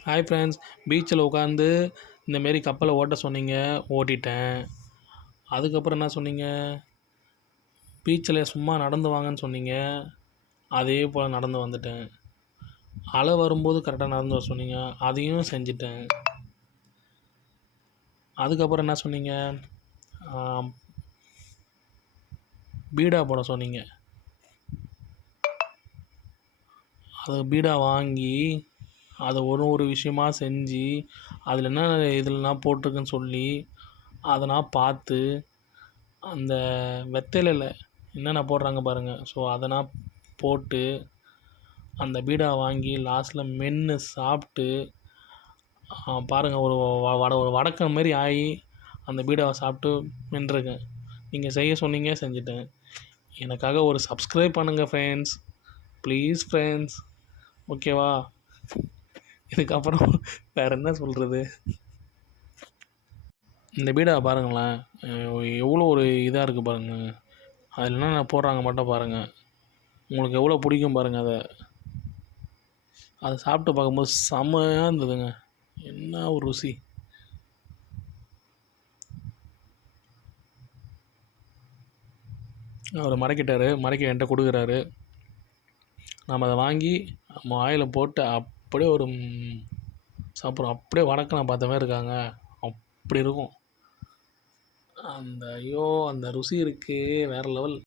Hi friends. பீச்சில் உட்காந்து இந்தமாரி கப்பலை ஓட்ட சொன்னீங்க, ஓட்டிட்டேன். அதுக்கப்புறம் என்ன சொன்னீங்க? பீச்சில் சும்மா நடந்து வாங்கன்னு சொன்னீங்க, அதே போல் நடந்து வந்துட்டேன். அலை வரும்போது கரெக்டாக நடந்து வர சொன்னீங்க, அதையும் செஞ்சுட்டேன். அதுக்கப்புறம் என்ன சொன்னீங்க? பீடா போட சொன்னீங்க. அது பீடா வாங்கி அதை ஒரு விஷயமா செஞ்சு அதில் என்ன இதெல்லாம் போட்டிருக்குன்னு சொல்லி அதை நான் பார்த்து அந்த வெத்தலையில் என்னென்ன போடுறாங்க பாருங்கள். ஸோ அதை நான் போட்டு அந்த பீடா வாங்கி லாஸ்ட்டில் மென்று சாப்பிட்டு பாருங்கள், ஒரு வடக்கம் மாரி ஆகி அந்த பீடாவை சாப்பிட்டு மென்றுருக்கேன். நீங்கள் செய்ய சொன்னீங்க, செஞ்சுட்டேன். எனக்காக ஒரு சப்ஸ்கிரைப் பண்ணுங்கள் ஃப்ரெண்ட்ஸ், ப்ளீஸ் ஃப்ரெண்ட்ஸ். ஓகேவா? இதுக்கப்புறம் வேறு என்ன சொல்கிறது? இந்த பீடாவை பாருங்களேன், எவ்வளோ ஒரு இதாக இருக்குது பாருங்கள். அதில் என்னென்ன போடுறாங்க மட்டும் பாருங்கள். உங்களுக்கு எவ்வளோ பிடிக்கும் பாருங்கள். அதை சாப்பிட்டு பார்க்கும்போது செம்மையாக இருந்ததுங்க. என்ன ஒரு ருசி! அவர் மடக்கிட்டார், மடக்கி என்கிட்ட கொடுக்குறாரு. நம்ம அதை வாங்கி நம்ம வாயில் போட்டு அப்படியே ஒரு சாப்பிட்றோம். அப்படியே வடக்கனை பார்த்த மாதிரி இருக்காங்க, அப்படி இருக்கும். அந்த ஐயோ, அந்த ருசி இருக்கே வேறு லெவல்.